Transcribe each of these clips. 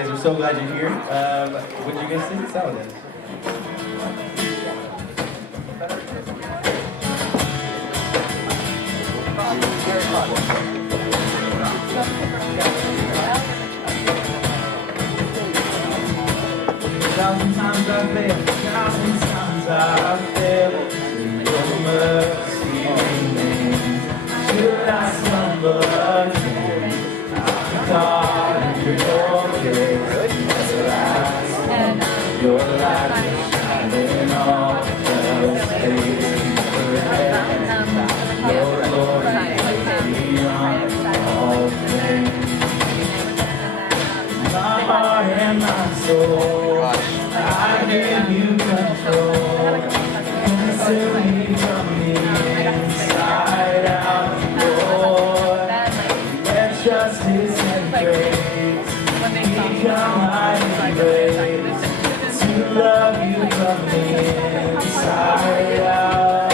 guys. We're so glad you're here. Would you guys sing us out with us? Thousand times I failed, thousand times I failed. Your mercy remains. Should I stumble again? God, your grace is last. Your light is shining all the space forever. Your glory is beyond all things. My heart and my soul, I give you control. Consume me from the inside out, Lord. Let justice and grace become my embrace. To love you from the inside out.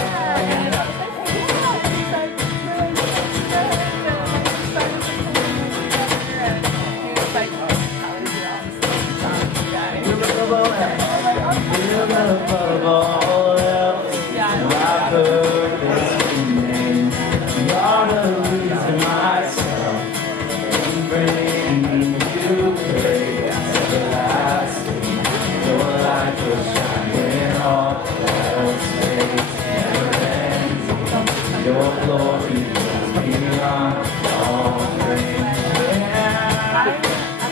Above all else, my purpose remains. You're the reason myself and bringing you praise everlasting. Your light will shine when all else fades, never ending. Your glory goes beyond all things.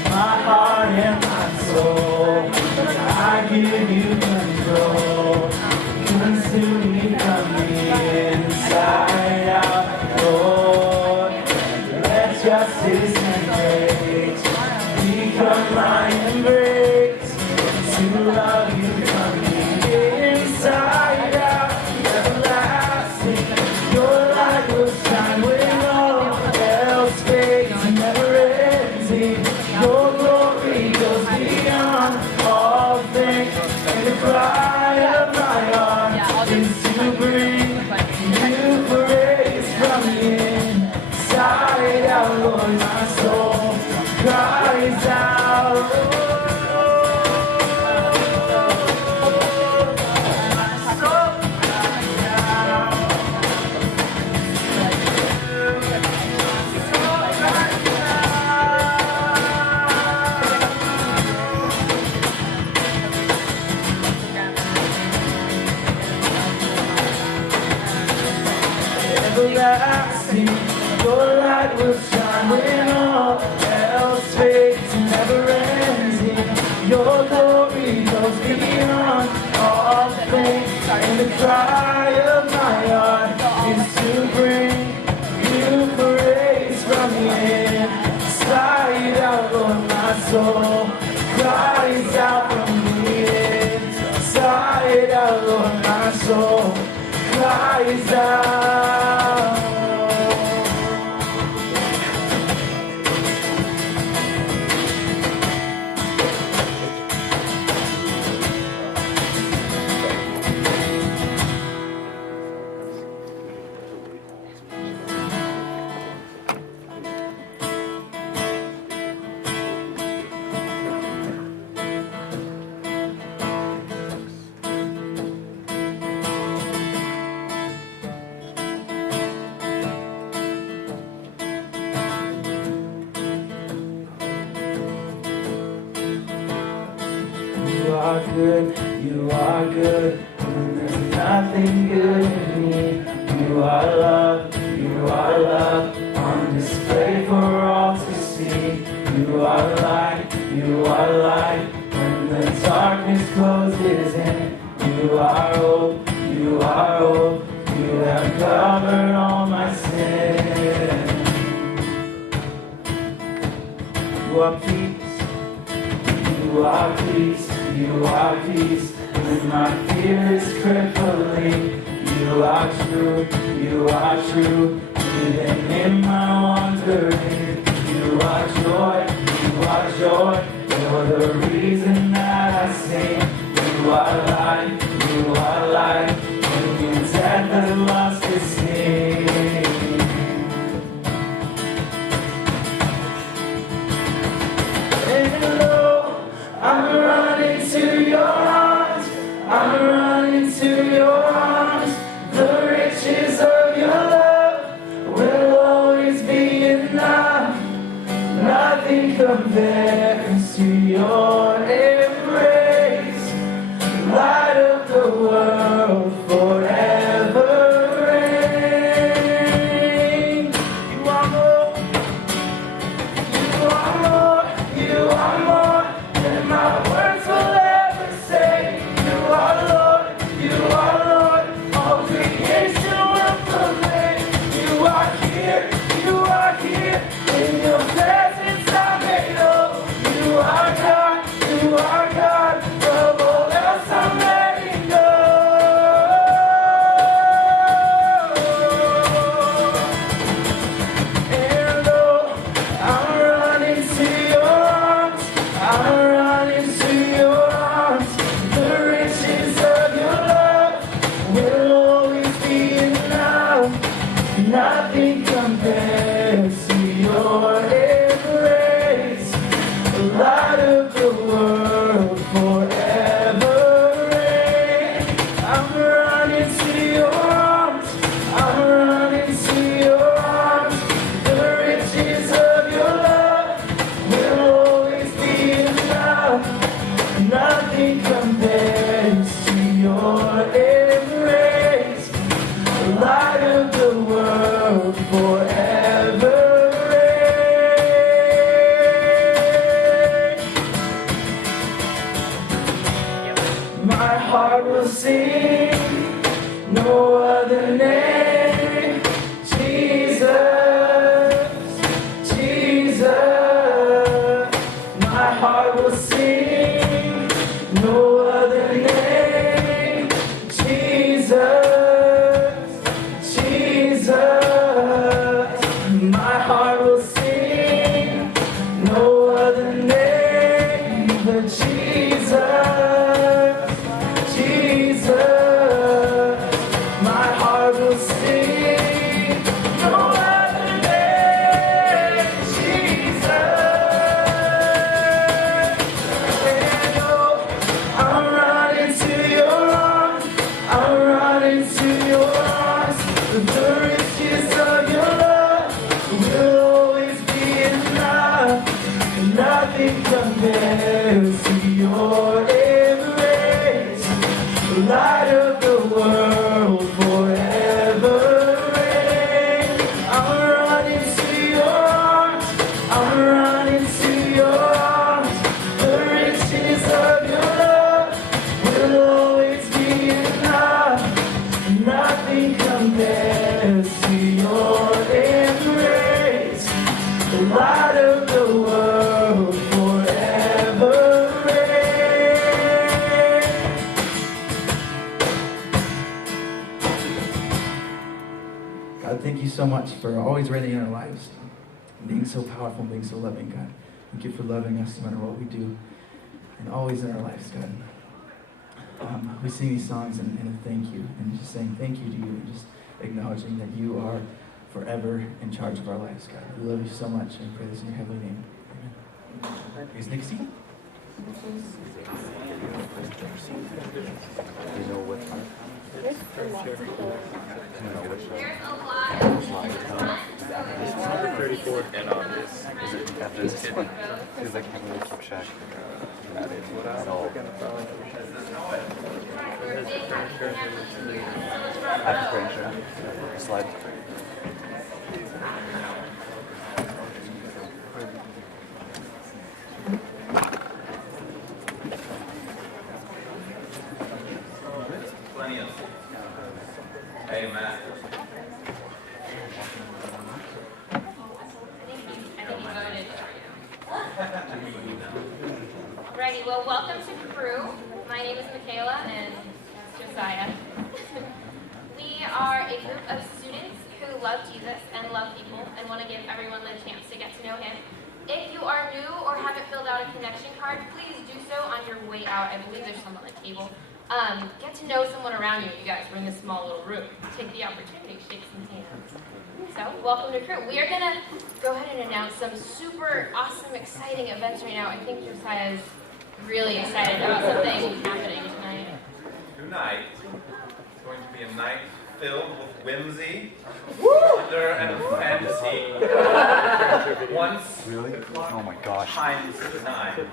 My heart and my soul, I give you control. Consume me from the inside out, Lord. Let justice and grace become my embrace. To love you from the inside out, everlasting. Your light will shine when all else fades, never ending. Your glory goes beyond all things. And the cry of my heart is to bring you praise from the inside out, Lord. My soul cries out, my soul cries out. Everlasting, your light will shine when all else fades, never ending. Your glory goes beyond all things, and the cry of my heart is to bring you praise from the inside out, Lord. My soul cries out from the inside out, Lord. My soul cries out. You are good, you are good, when there's nothing good in me. You are love on display for all to see. You are light, when the darkness closes in. You are hope, you have covered all my sin. You are peace, you are peace, when my fear is crippling. You are true, even in my wandering. You are joy, you're the reason that I sing. You are light, when death has lost its sting. And Lord, to your arms. I'm running to your arms. The riches of your love will always be enough. Nothing compares to your embrace. Light of the world, forever reign. You are more. You are more than my words will ever say. You are Lord, all creation will proclaim. You are here, in your presence I'm made whole. You are God, above all else I'm letting go. And oh, I'm running to your arms. I'm running to your arms. The riches of your love will always be enough. Nothing compares to your embrace. The light of the world forever reign. I'm running to your arms. I'm running to your arms. The riches of your love will always be enough. Nothing compares to your embrace. The light of the world forever reign. My heart will sing, no other name. Jesus, Jesus. My heart will sing, no other name. Jesus, Jesus. My heart will sing, no other name but Jesus, Jesus. My heart will sing, no other name, Jesus. And oh, I'm running to your arms. I'm running to your arms. The riches of your love will always be enough. Nothing compares to your embrace. The light of the world forever reign. I'm running to your arms. I'm running to your arms. The riches of your love will always be enough. Nothing compares to your embrace. The light of the world forever reign. God, thank you so much for always reigning in our lives, and being so powerful, and being so loving, God. Thank you for loving us no matter what we do, and always in our lives, God. We sing these songs and thank you, and just saying thank you to you, and just acknowledging that you are forever in charge of our lives, God. We love you so much, and pray this in your heavenly name. Amen. Is Nick seated? There's a lot. This is number 34 and on this. Is it after this kid? Because I can't really keep track. At all. After furniture. Slide. Plenty of. Amen. Alrighty, well, welcome to Crew. My name is Michaela, and that's Josiah. We are a group of students who love Jesus and love people and want to give everyone the chance to get to know him. If you are new or haven't filled out a connection card, please do so on your way out. I believe there's some on the table. Get to know someone around you. You guys, we're in this small little room. Take the opportunity to shake some hands. So, welcome to Crew. We are going to go ahead and announce some super awesome, exciting events right now. I think Josiah's really excited about something happening tonight. Tonight is going to be a night filled with whimsy, wonder, and fantasy. Once Really? Oh my gosh. times nine,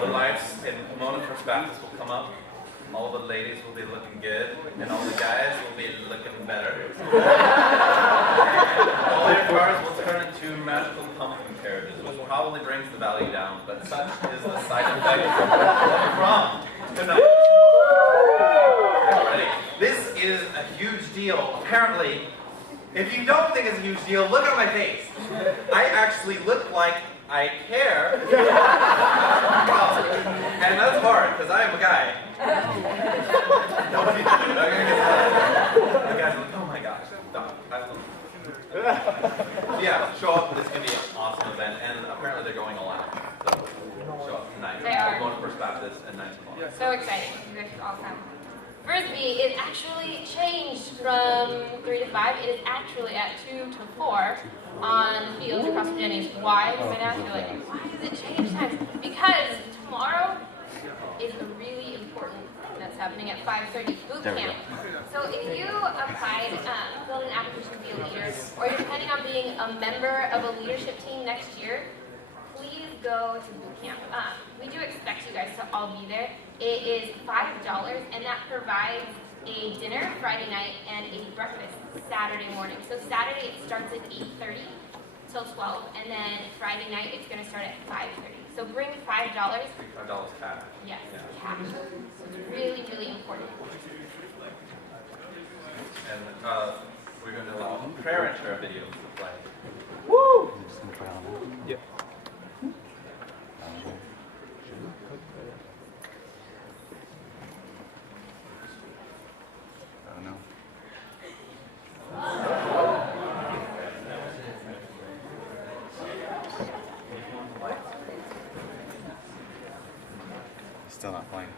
the lights in Pomona First Baptist will come up. All the ladies will be looking good, and all the guys will be looking better. All your cars will turn into magical pumpkin carriages, which probably brings the value down, but such is the side effect of prom tonight. Ready? This is a huge deal. Apparently, if you don't think it's a huge deal, look at my face. I actually look like I care. Well, and that's hard, because I am a guy. Don't be, you guys are like, oh my gosh, stop. Yeah, show up. It's going to be an awesome event, and apparently they're going all out. So, show up tonight. They are. We're going to First Baptist at 9 o'clock. So exciting. You guys should all come. Frisbee is actually changed from 3 to 5. It is actually at 2 to 4 on fields across Virginia. Why? You might ask, you're like, why does it change times? Because tomorrow is a really important thing that's happening at 5:30 boot camp. So if you applied, filled an application to be a leader, or you're planning on being a member of a leadership team next year, please go to boot camp. We do expect you guys to all be there. It is $5, and that provides a dinner Friday night and a breakfast Saturday morning. So Saturday it starts at 8:30 till 12, and then Friday night it's going to start at 5:30. So bring $5. $5 cash. Yes, Yeah. cash. So it's really, really important. And we're going to allow prayer and share videos to play. Woo! Yep. Oh no. Still not playing.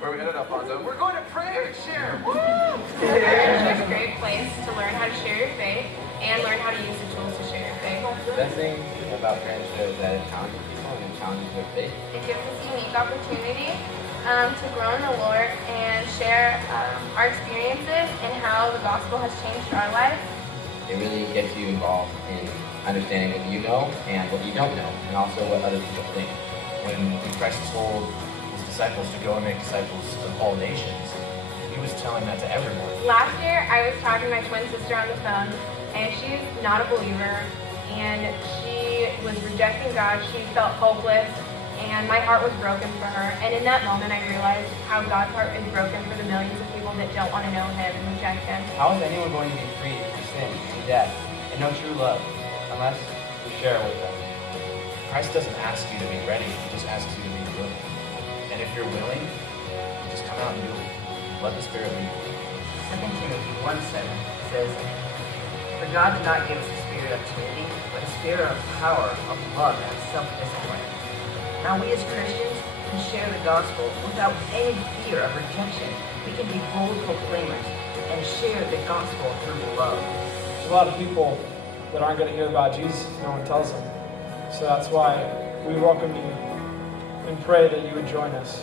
Where we headed, Alfonso? We're going to prayer and share. Woo! Prayer is a great place to learn how to share your faith and learn how to use the tools to share your faith. The best thing about prayer and share is that it challenges people and it challenges their faith. It gives us a unique opportunity to grow in the Lord and share our experiences and how the gospel has changed our lives. It really gets you involved in understanding what you know and what you don't know, and also what other people think. When Christ told his disciples to go and make disciples of all nations, he was telling that to everyone. Last year, I was talking to my twin sister on the phone, and she's not a believer, and she was rejecting God. She felt hopeless, and my heart was broken for her. And in that moment, I realized how God's heart is broken for the millions of people that don't want to know Him and reject Him. How is anyone going to be free from sin and death and no true love unless we share with them? Christ doesn't ask you to be ready, he just asks you to be willing. And if you're willing, just come out and do it. Let the Spirit lead you. 2 Timothy 1:7 says, "For God did not give us a spirit of timidity, but a spirit of power, of love, and of self-discipline." Now we as Christians can share the gospel without any fear of rejection. We can be bold proclaimers and share the gospel through love. There's a lot of people that aren't going to hear about Jesus if no one tells them. So that's why we welcome you and pray that you would join us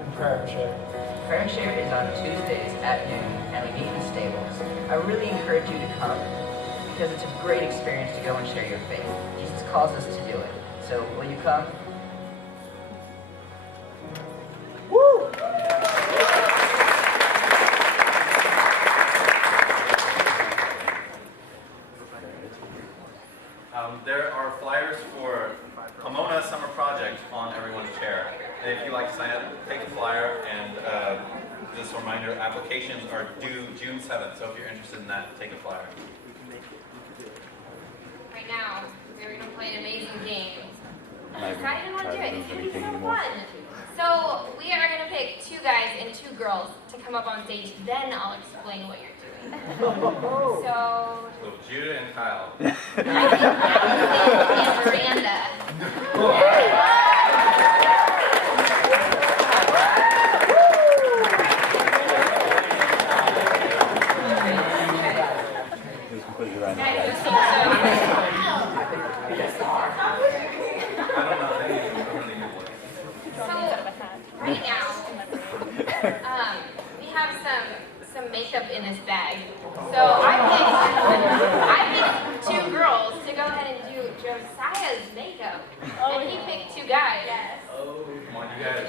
in prayer and share. Prayer and Share is on Tuesdays at noon, and we meet in the stables. I really encourage you to come because it's a great experience to go and share your faith. Jesus calls us to do it. So will you come? Woo! There are flyers for Pomona Summer Project on everyone's chair. And if you'd like to sign up, take the flyer, and just a reminder, applications are due June 7th, so if you're interested in that, take a flyer. Right now, we're going to play an amazing game. Not I'm even excited to want to do trying it. to It's do going to be anything so anymore. fun. So we are going to pick 2 guys and 2 girls to come up on stage. Then I'll explain what you're doing. So So Judah and Kyle. I think and Miranda. right now, we have some makeup in this bag. So I picked two girls to go ahead and do Josiah's makeup. And he picked two guys. Yes. Oh, come on, you guys.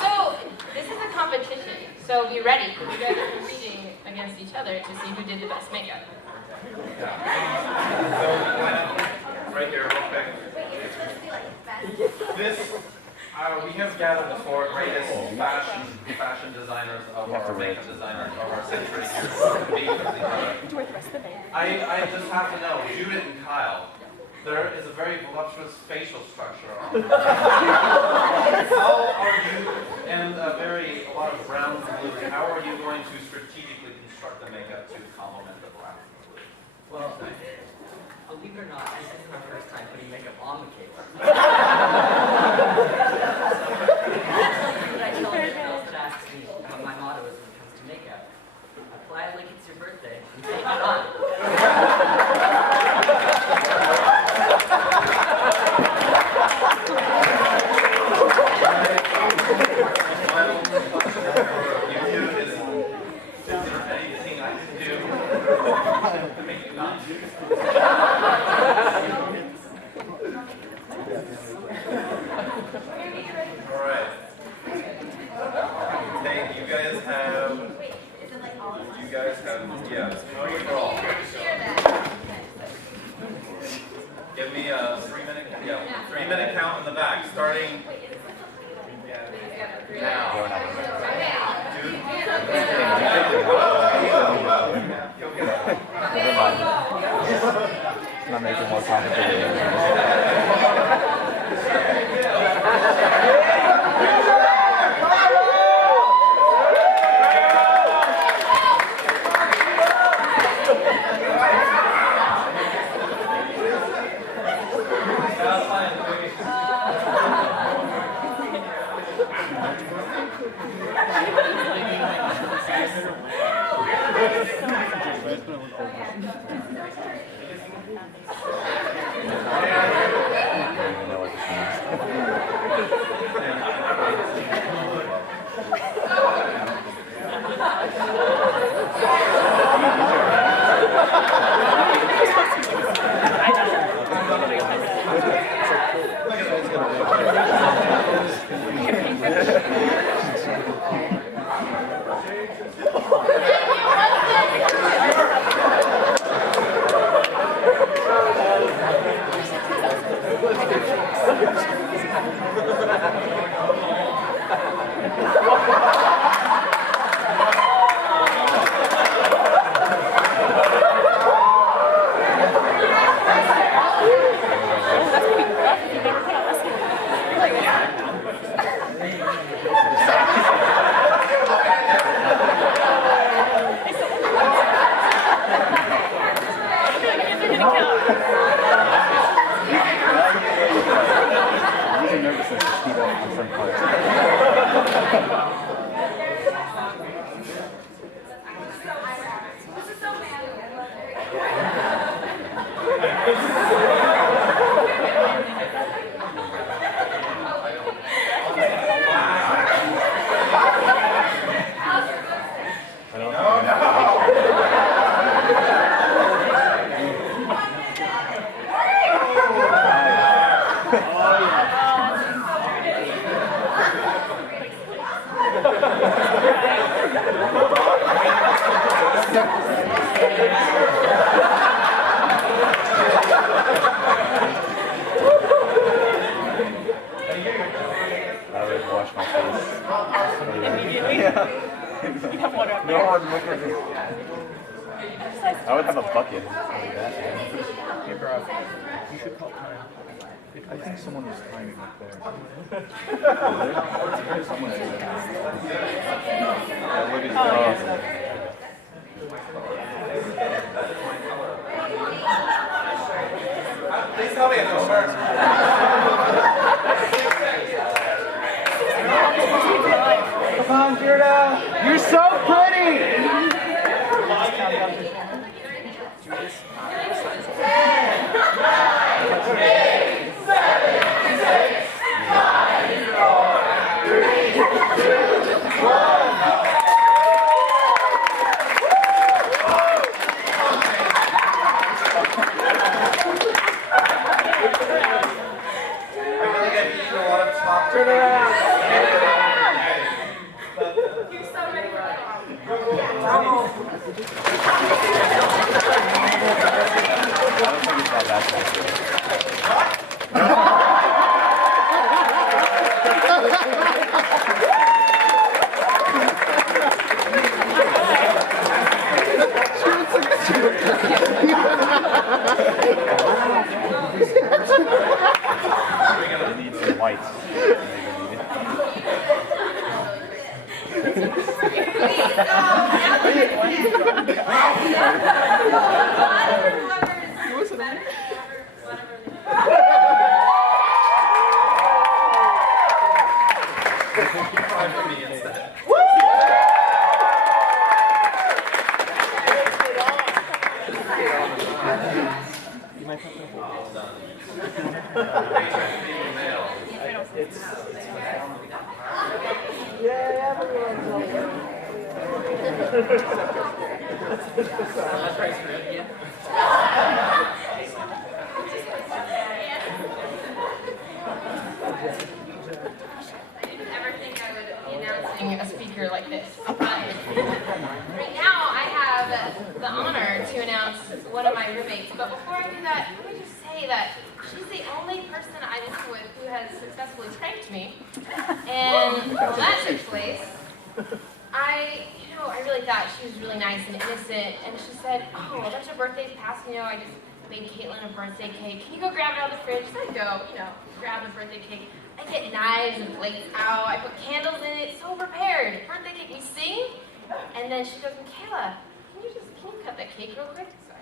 So this is a competition. So be ready. You guys are competing against each other to see who did the best makeup. Yeah. So, right here, real quick. Wait, you're supposed to be like best. This, we have gathered the four greatest fashion designers of our makeup designers of our century here to compete with each other. I just have to know, Judith and Kyle, there is a very voluptuous facial structure on them. How are you, and a lot of brown and blue, how are you going to strategically construct the makeup to complement the brown and blue? Well, believe it or not, this isn't our first time putting makeup on Michaela. What I tell the girls that ask me what my motto is when it comes to makeup. Apply it like it's your birthday and take it on. Give me a 3-minute count in the back, starting now. Never mind. Not making more complicated. I would have a bucket. Hey, bro, you should call time. I think someone was timing up there. Someone is there. Look at Please tell me it's over. Come on, Gerda. You're so pretty. Six, 5, 4, 3, 2, 1. Turn around. You're so ready for that. I need some whites. A speaker like this. Right now, I have the honor to announce one of my roommates. But before I do that, let me just say that she's the only person I live with who has successfully pranked me. And when that took place, I really thought she was really nice and innocent. And she said, "Oh, a bunch of birthdays passed. I just made Caitlin a birthday cake. Can you go grab it out of the fridge?" So I go, grab the birthday cake. I get knives and plates out. I put candles in it. So prepared. Birthday cake. We sing. And then she goes, "Michaela, can you cut that cake real quick?" So I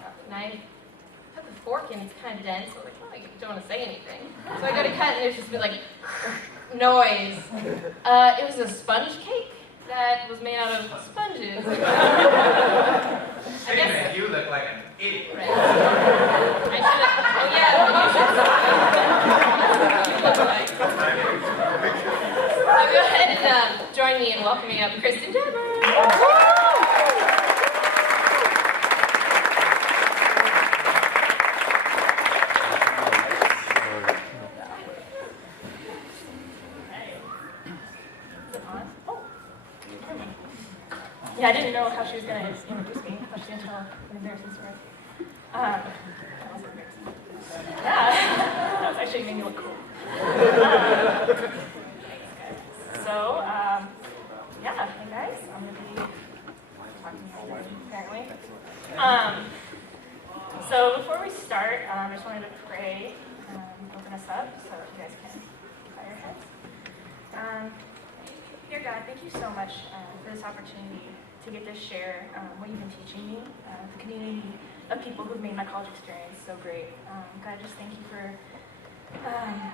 got the knife. Put the fork in. It's kind of dense. So I was like, "Oh, I don't want to say anything." So I go to cut, and there's just been like noise. It was a sponge cake that was made out of sponges. I guess you look like an idiot. Right. I should have. Oh yeah. You look like. So go ahead and join me in welcoming up Kristin Dettmers. Yeah, I didn't know how she was going to introduce me, but she didn't tell an embarrassing story. That was embarrassing. Yeah, that was actually made me look cool. So, yeah, hey guys, I'm going to be talking to you apparently. So before we start, I just wanted to pray, open us up so you guys can bow your heads. Dear God, thank you so much for this opportunity to get to share what you've been teaching me, the community of people who've made my college experience so great. God, just thank you for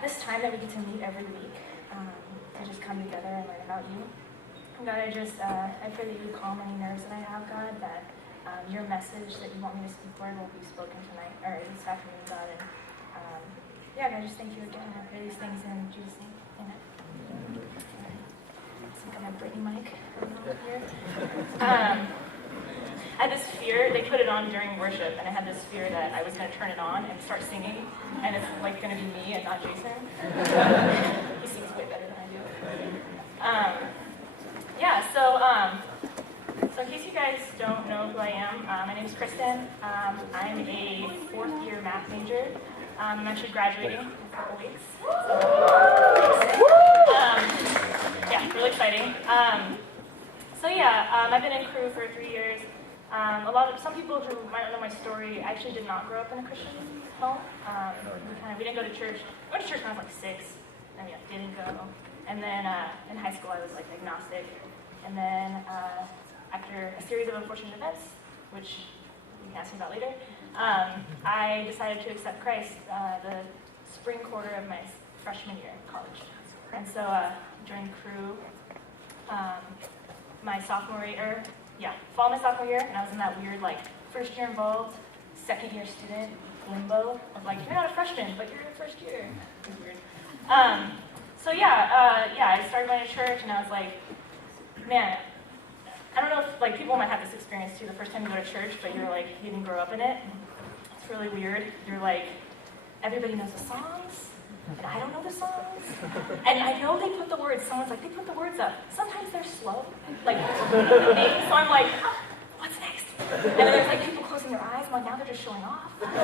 this time that we get to meet every week to just come together and learn about you. And God, I pray that you would calm any nerves that I have, God, that your message that you want me to speak, Lord, will be spoken tonight, or this afternoon, God. And yeah, God, just thank you again. I pray these things in Jesus' name. Amen. I have Brittany mic here. I had this fear, they put it on during worship, and I had this fear that I was going to turn it on and start singing, and it's like going to be me and not Jason. He sings way better than I do. So in case you guys don't know who I am, my name is Kristin. I'm a fourth-year math major. I'm actually graduating in a couple weeks. Yeah, really exciting. I've been in crew for 3 years. Some people who might not know my story actually did not grow up in a Christian home. We didn't go to church. I went to church when I was like 6, and didn't go. And then in high school I was like agnostic. And then after a series of unfortunate events, which you can ask me about later, I decided to accept Christ the spring quarter of my freshman year in college. And so joined crew fall my sophomore year, and I was in that weird first year involved, second year student limbo of you're not a freshman, but you're in first year. It was weird. I started going to church, and I was like, man, I don't know if people might have this experience too. The first time you go to church, but you're you didn't grow up in it. It's really weird. You're everybody knows the songs, and I don't know the songs. And I know they put the words, someone's like, they put the words up. Sometimes they're slow, like, so I'm like, what's next? And then there's like people closing their eyes, I'm like, now they're just showing off. And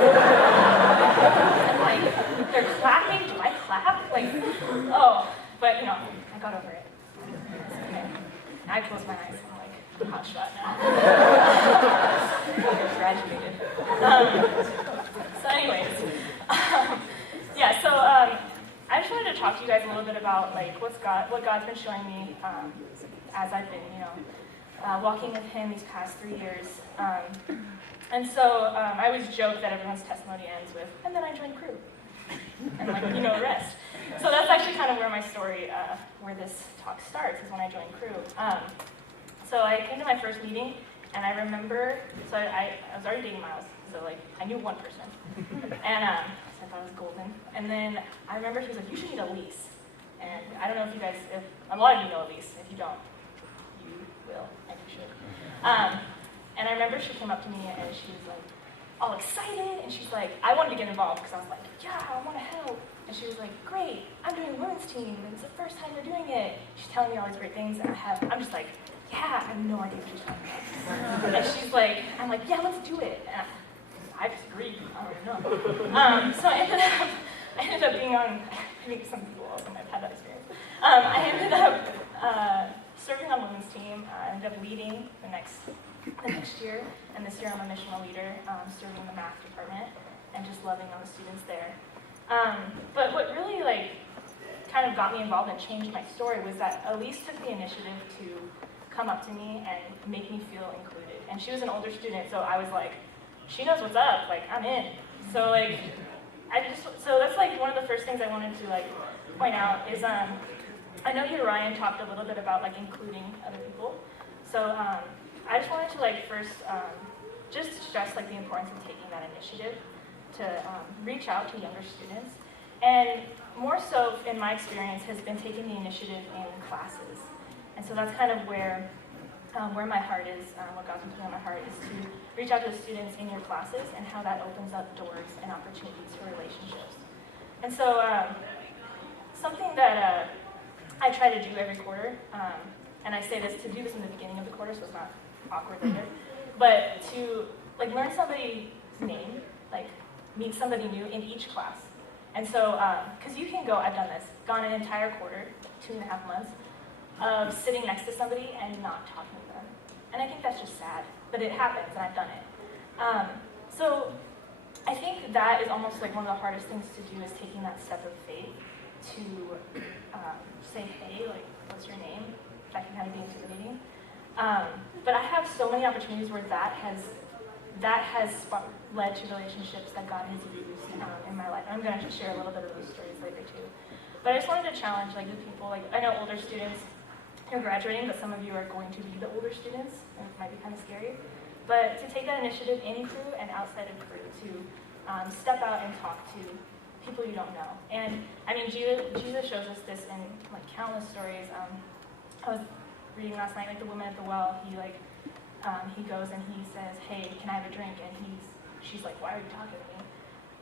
like, they're clapping, do I clap? Like, oh, but I got over it. It's okay. I close my eyes, I'm like, hot shot now. I graduated. So anyways, I just wanted to talk to you guys a little bit about like what God's been showing me as I've been, walking with Him these past 3 years. And so I always joke that everyone's testimony ends with, and then I joined crew, and like the rest. So that's actually kind of where my story, where this talk starts, is when I joined crew. So I came to my first meeting, and I remember, so I was already dating Miles, so like I knew one person, and so I thought it was golden. And then I remember he was like, "You should need a lease." And I don't know if you guys, if a lot of you know a lease. If you don't, you will, and you should. And I remember she came up to me and she was like all excited, and she's like, I wanted to get involved because I was like, yeah, I want to help. And she was like, great, I'm doing a women's team, and it's the first time you're doing it. She's telling me all these great things, and I'm just like, yeah, I have no idea what she's talking about. And she's like, I'm like, yeah, let's do it. And I just agreed, I don't know. So I ended up being on, I think some people also might have had that experience. I ended up serving on women's team. I ended up leading the next year, and this year I'm a missional leader, serving the math department, and just loving on the students there. But what really kind of got me involved and changed my story was that Elise took the initiative to come up to me and make me feel included. And she was an older student, so I was like, she knows what's up, like I'm in. So so that's one of the first things I wanted to point out is I know Ryan talked a little bit about including other people. So I just wanted to first just stress the importance of taking that initiative to reach out to younger students, and more so in my experience has been taking the initiative in classes. And so that's kind of where my heart is, what God's been putting on my heart is to reach out to the students in your classes and how that opens up doors and opportunities for relationships. And so something that I try to do every quarter, and I say this to do this in the beginning of the quarter so it's not awkward later, but to learn somebody's name, meet somebody new in each class. And so, because you can go, I've done this, gone an entire quarter, 2.5 months, of sitting next to somebody and not talking to them. And I think that's just sad, but it happens, and I've done it. So I think that is almost one of the hardest things to do, is taking that step of faith to say, hey, what's your name? That can kind of be intimidating. But I have so many opportunities where that has led to relationships that God has used in my life. I'm going to share a little bit of those stories later too. But I just wanted to challenge the people, I know older students, you're graduating, but some of you are going to be the older students, and it might be kind of scary. But to take that initiative in crew and outside of crew to step out and talk to people you don't know. And I mean, Jesus shows us this in countless stories. I was reading last night, the woman at the well, he goes and he says, hey, can I have a drink? And she's like, why are you talking to me?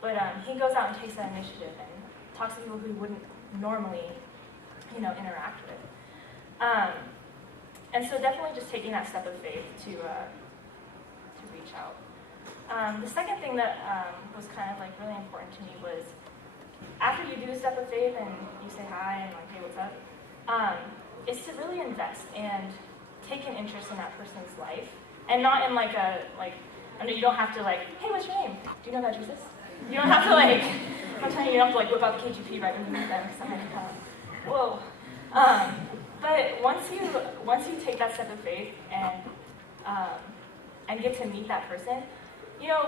But he goes out and takes that initiative and talks to people who he wouldn't normally, interact with. And so definitely just taking that step of faith to reach out. The second thing that was kind of really important to me was after you do the step of faith and you say hi and hey, what's up, is to really invest and take an interest in that person's life, and not in you don't have to hey, what's your name? Do you know about Jesus? You don't have to I'm telling you, you don't have to whip out the KGP right when you meet them, because I'm kind of whoa. But once you take that step of faith and get to meet that person,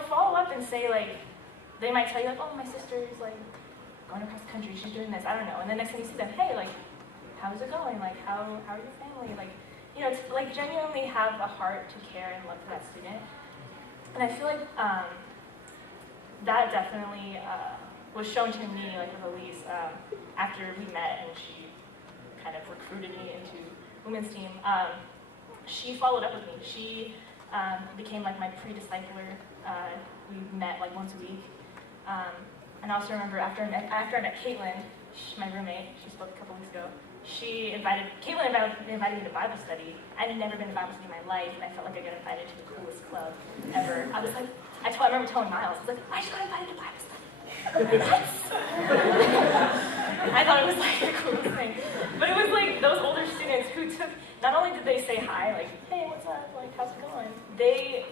follow up and say they might tell you oh, my sister's going across the country, she's doing this, I don't know. And then next time you see them, hey, how's it going? How are your family? To genuinely have a heart to care and love for that student. And I feel that definitely was shown to me with Elise after we met and she kind of recruited me into women's team. She followed up with me. She became my pre-discipler. We met once a week. And I also remember after I met Caitlin, my roommate, she spoke a couple weeks ago, Caitlin invited me to Bible study. I had never been to Bible study in my life, and I felt like I got invited to the coolest club ever. I was like, I remember telling Miles, I was like, I just got invited to Bible study. I thought it was like the coolest thing. But it was like those older students who took, not only did they say hi, like, hey, what's up, like, how's it going? They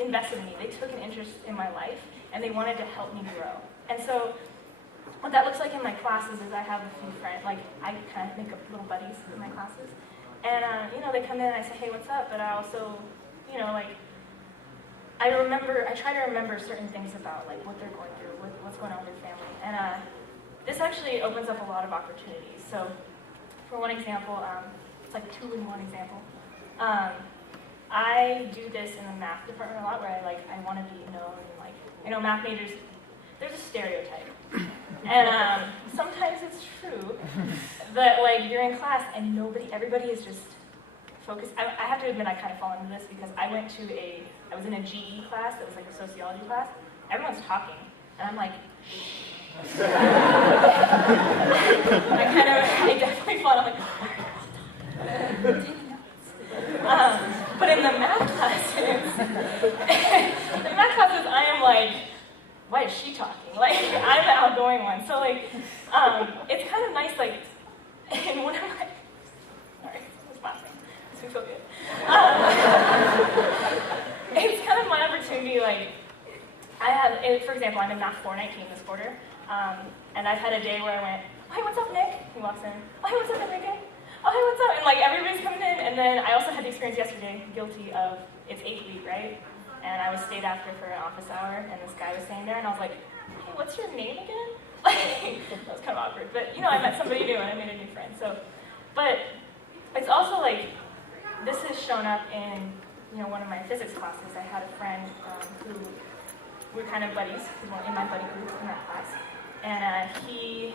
invested in me. They took an interest in my life, and they wanted to help me grow. And so, what that looks like in my classes is I have a few friends, like I kind of make up little buddies in my classes. And, they come in and I say, hey, what's up? But I also, I try to remember certain things about like what they're going through, what's going on with their family. And this actually opens up a lot of opportunities. So for one example, it's like 2-in-1 example. I do this in the math department a lot where I want to be known, and math majors, there's a stereotype. And sometimes it's true that you're in class and everybody is just focused. I have to admit I kind of fall into this because I was in a GE class that was like a sociology class. Everyone's talking, and I'm like, shh. I definitely fall. I'm like, all right, well done. Taking notes. But in the math classes, I am like, why is she talking? I'm the outgoing one. So it's kind of nice, and one of my, sorry, I was laughing. Makes me feel good. It's kind of my opportunity, for example, I'm in Math 419 this quarter, and I've had a day where I went, oh, hey, what's up, Nick? He walks in, oh, hey, what's up, Enrique? Oh, hey, what's up? And everybody's coming in, and then I also had the experience yesterday, guilty of, it's 8th week, right? And I was stayed after for an office hour, and this guy was staying there, and I was like, hey, what's your name again? That was kind of awkward, but I met somebody new, and I made a new friend, so. But it's also this has shown up in, one of my physics classes. I had a friend who, we were kind of buddies, in my buddy group in that class, and he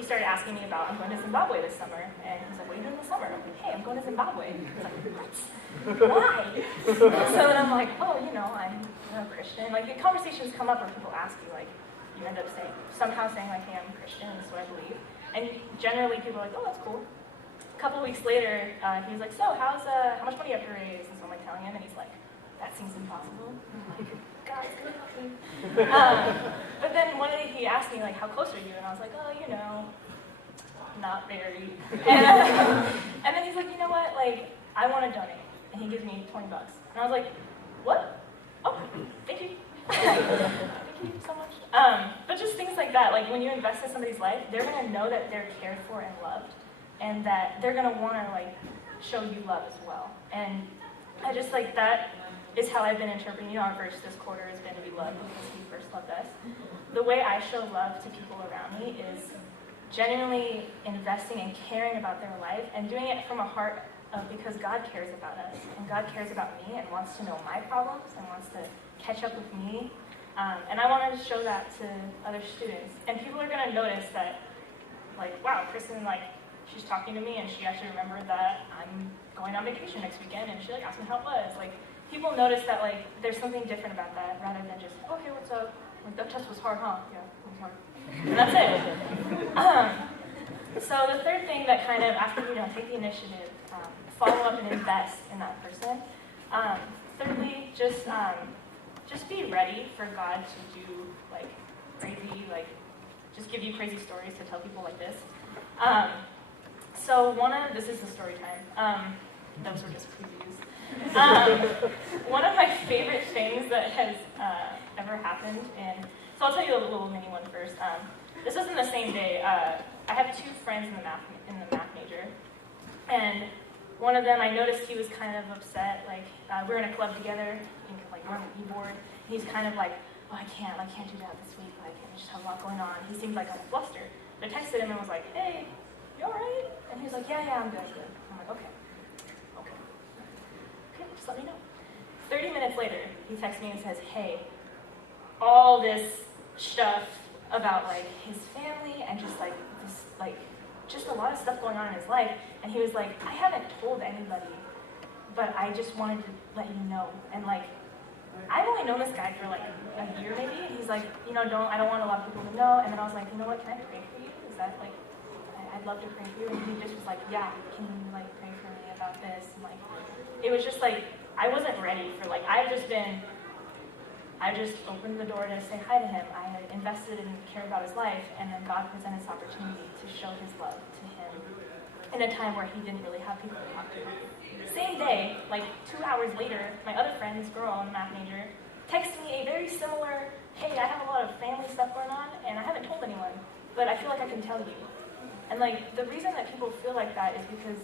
started asking me about, I'm going to Zimbabwe this summer, and he's like, what are you doing this summer? I'm like, hey, I'm going to Zimbabwe. He's like, what? Why? So then I'm like, oh, I'm a Christian. The conversations come up where people ask you, you end up somehow saying, hey, I'm a Christian, this is what I believe. And generally people are like, oh, that's cool. A couple weeks later, he was like, so how much money do you have to raise? And so I'm telling him, and he's like, that seems impossible. I'm like, guys, good luck. But then one day he asked me, how close are you? And I was like, oh, not very. And then he's like, you know what, I want to donate. And he gives me $20. And I was like, what? Oh, thank you. Thank you so much. But just things like that, when you invest in somebody's life, they're going to know that they're cared for and loved, and that they're going to want to, show you love as well. And I just, that is how I've been interpreting, our verse this quarter has been to be loved because he first loved us. The way I show love to people around me is genuinely investing and caring about their life and doing it from a heart of because God cares about us and God cares about me and wants to know my problems and wants to catch up with me. And I wanted to show that to other students. And people are going to notice that, wow, Kristin, she's talking to me and she actually remembered that I'm going on vacation next weekend and she asked me how it was. People notice that there's something different about that rather than just, oh, hey, what's up? That test was hard, huh? Yeah, it was hard. And that's it. So the third thing that kind of, after take the initiative, follow up and invest in that person. Thirdly, just be ready for God to do crazy, just give you crazy stories to tell people like this. So this is the story time. Those were just previews. One of my favorite things that has ever happened, and so I'll tell you a little mini one first. This was in the same day. I have two friends in the math major, and one of them, I noticed he was kind of upset. We were in a club together, we're on the e-board. He's kind of like, oh, I can't do that this week. I just have a lot going on. He seemed like I'm flustered. I texted him and was like, hey, you all right? And he was like, yeah, I'm good. I'm like, okay, just let me know. 30 minutes later, he texts me and says, hey, all this stuff about his family and just this just a lot of stuff going on in his life. And he was like, I haven't told anybody, but I just wanted to let you know. And I've only known this guy for like a year maybe. He's like, I don't want a lot of people to know. And then I was like, you know what, can I pray for you? Is that like, I'd love to pray for you. And he just was like, yeah, can you like pray for me about this? And like, it was just like, I wasn't ready for like, I just opened the door to say hi to him. I had invested and cared about his life, and then God presented this opportunity to show his love to him in a time where he didn't really have people to talk to. Same day, like 2 hours later, my other friend, this girl, a math major, texted me a very similar, hey, I have a lot of family stuff going on, and I haven't told anyone, but I feel like I can tell you. And like, the reason that people feel like that is because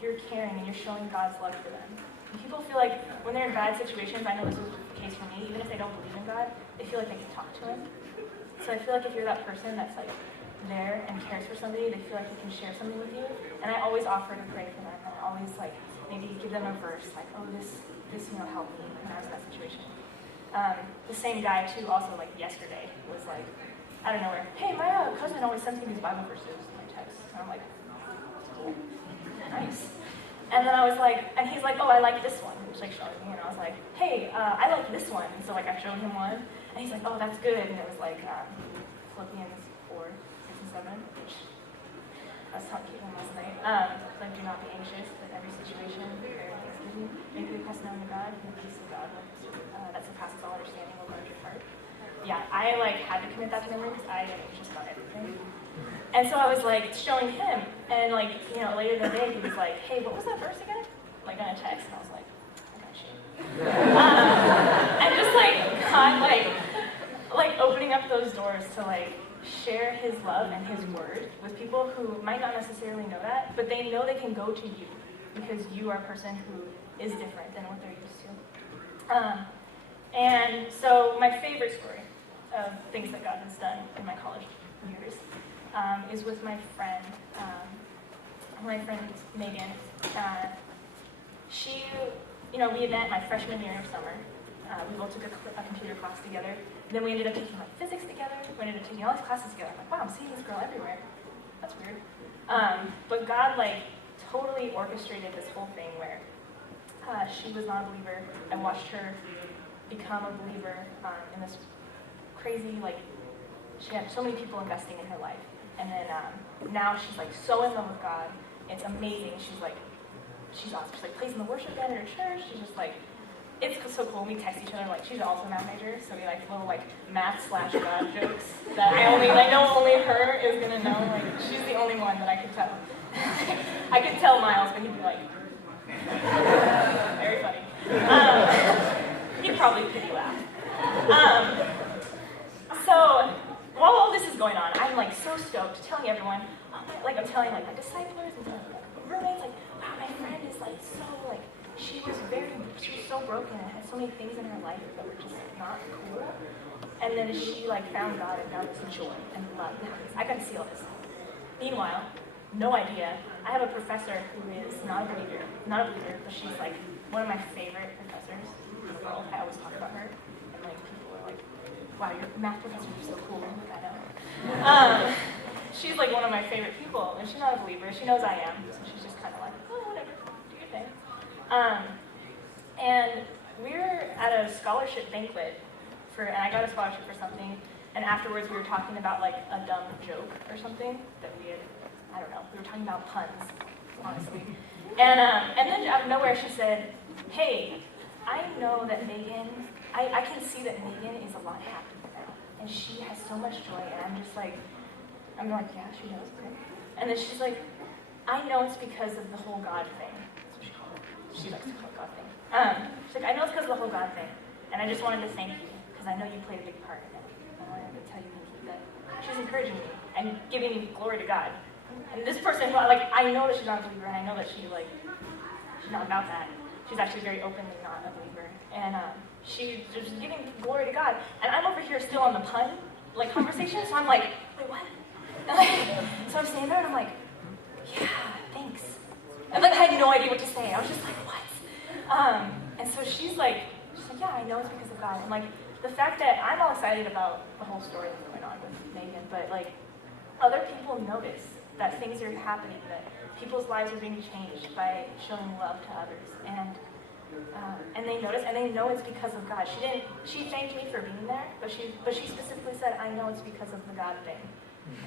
you're caring and you're showing God's love for them. And people feel like when they're in bad situations, I know this was the case for me, even if they don't believe in God, they feel like they can talk to him. So I feel like if you're that person that's like there and cares for somebody, they feel like they can share something with you. And I always offer to pray for them, and I always like maybe give them a verse, like, oh, this helped me when I was in that situation. The same guy too, also like yesterday, was like, out of nowhere, hey, my cousin always sends me these Bible verses in my text. And I'm like, cool, nice. And then I was like, and he's like, oh, I like this one, which like showed me, and I was like, hey, I like this one. And so like I showed him one, and he's like, oh, that's good. And it was like Philippians 4, 6, and 7, which I was telling Caitlin last night. Like, do not be anxious in every situation, prayer and thanksgiving. Make your request known to God, and the peace of God that surpasses all understanding will guard your heart. Yeah, I like had to commit that to memory because I am anxious about everything. And so I was like showing him, and like, later in the day he was like, hey, what was that verse again? Like on a text, and I was like, I got you. And just like God like opening up those doors to like share his love and his word with people who might not necessarily know that, but they know they can go to you because you are a person who is different than what they're used to. And so my favorite story of things that God has done in my college years is with my friend Megan. She, we had met my freshman year of summer. We both took a computer class together. Then we ended up taking like physics together. We ended up taking all these classes together. I'm like, wow, I'm seeing this girl everywhere. That's weird. But God like totally orchestrated this whole thing where she was not a believer. I watched her become a believer in this crazy, like, she had so many people investing in her life. And then now she's like so in love with God. It's amazing. She's awesome. She like plays in the worship band at her church. She's just like, it's so cool. We text each other, like, she's also a math major, so we like little like math/God jokes that I know only her is gonna know. Like, she's the only one that I could tell. I could tell Miles, but he'd be like, very funny. He'd probably pity laugh. So while all this is going on, I'm like so stoked, telling everyone, I'm telling like my disciples and telling like roommates, like, wow, my friend is like so like, she was so broken and had so many things in her life that were just not cool. And then she like found God and found this joy and love and happiness. I got to see all this. Meanwhile, no idea. I have a professor who is not a believer, but she's like one of my favorite professors in the world. I always talk about her, and like people are like, wow, your math professors are so cool. I know. She's like one of my favorite people, and she's not a believer. She knows I am, so she's just kind of like, oh, whatever, do your thing. And we were at a scholarship banquet and I got a scholarship for something, and afterwards we were talking about like a dumb joke or something that we had, I don't know, we were talking about puns, honestly. And then out of nowhere she said, hey, I know that Megan, I can see that Megan is a lot happier now, and she has so much joy, and I'm like, yeah, she knows, okay. And then she's like, I know it's because of the whole God thing. That's what she called it. She likes to call it God thing. She's like, I know it's because of the whole God thing, and I just wanted to thank you, because I know you played a big part in it. I wanted to tell you thank you, that she's encouraging me and giving me glory to God. And this person, like, I know that she's not a believer, and I know that she's not about that. She's actually very openly not a believer. And she's just giving glory to God. And I'm over here still on the pun, like, conversation, so I'm like, wait, what? And, like, so I'm standing there, and I'm like, yeah, thanks. And, like, I had no idea what to say. I was just like, what? And so she's like, yeah, I know it's because of God. And, like, the fact that I'm all excited about the whole story that's going on with Megan, but, like, other people notice that things are happening, that people's lives are being changed by showing love to others. And And they notice, and they know it's because of God. She thanked me for being there, but she specifically said, I know it's because of the God thing.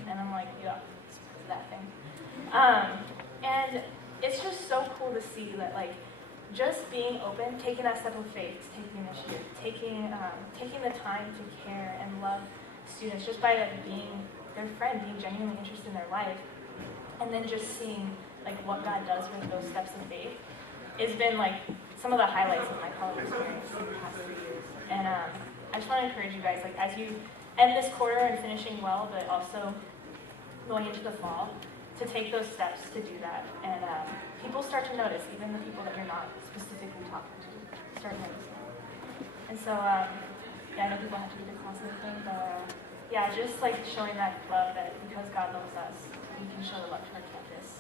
And I'm like, yeah, it's because of that thing. And it's just so cool to see that, like, just being open, taking that step of faith, taking initiative, taking the time to care and love students just by being their friend, being genuinely interested in their life, and then just seeing like what God does with those steps of faith. It's been like some of the highlights of my college experience in the past 3 years. And I just want to encourage you guys, like as you end this quarter and finishing well, but also going into the fall, to take those steps to do that. And people start to notice, even the people that you're not specifically talking to, start noticing. And so, yeah, I know people have to do the class and everything, but yeah, just like showing that love that because God loves us, we can show the love to our campus.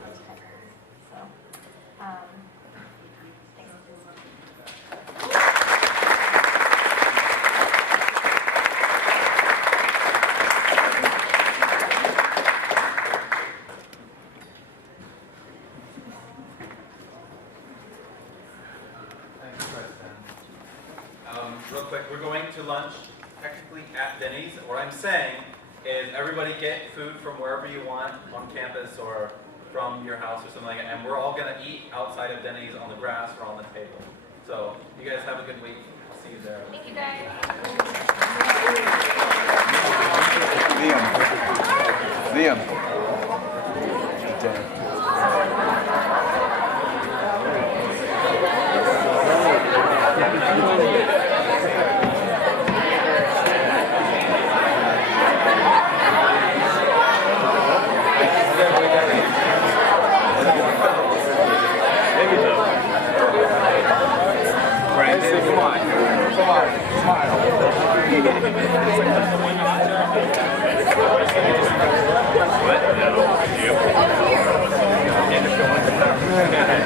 That's kind of so. Thanks. Thanks, Kristin. Real quick, we're going to lunch technically at Denny's. What I'm saying is everybody get food from wherever you want on campus or from your house or something like that, and we're all going to eat outside of Denny's on the grass or on the table. So you guys have a good week. I'll see you there. Thank you, guys. Liam. Brandon, come on. Come on. Smile. What? No. You.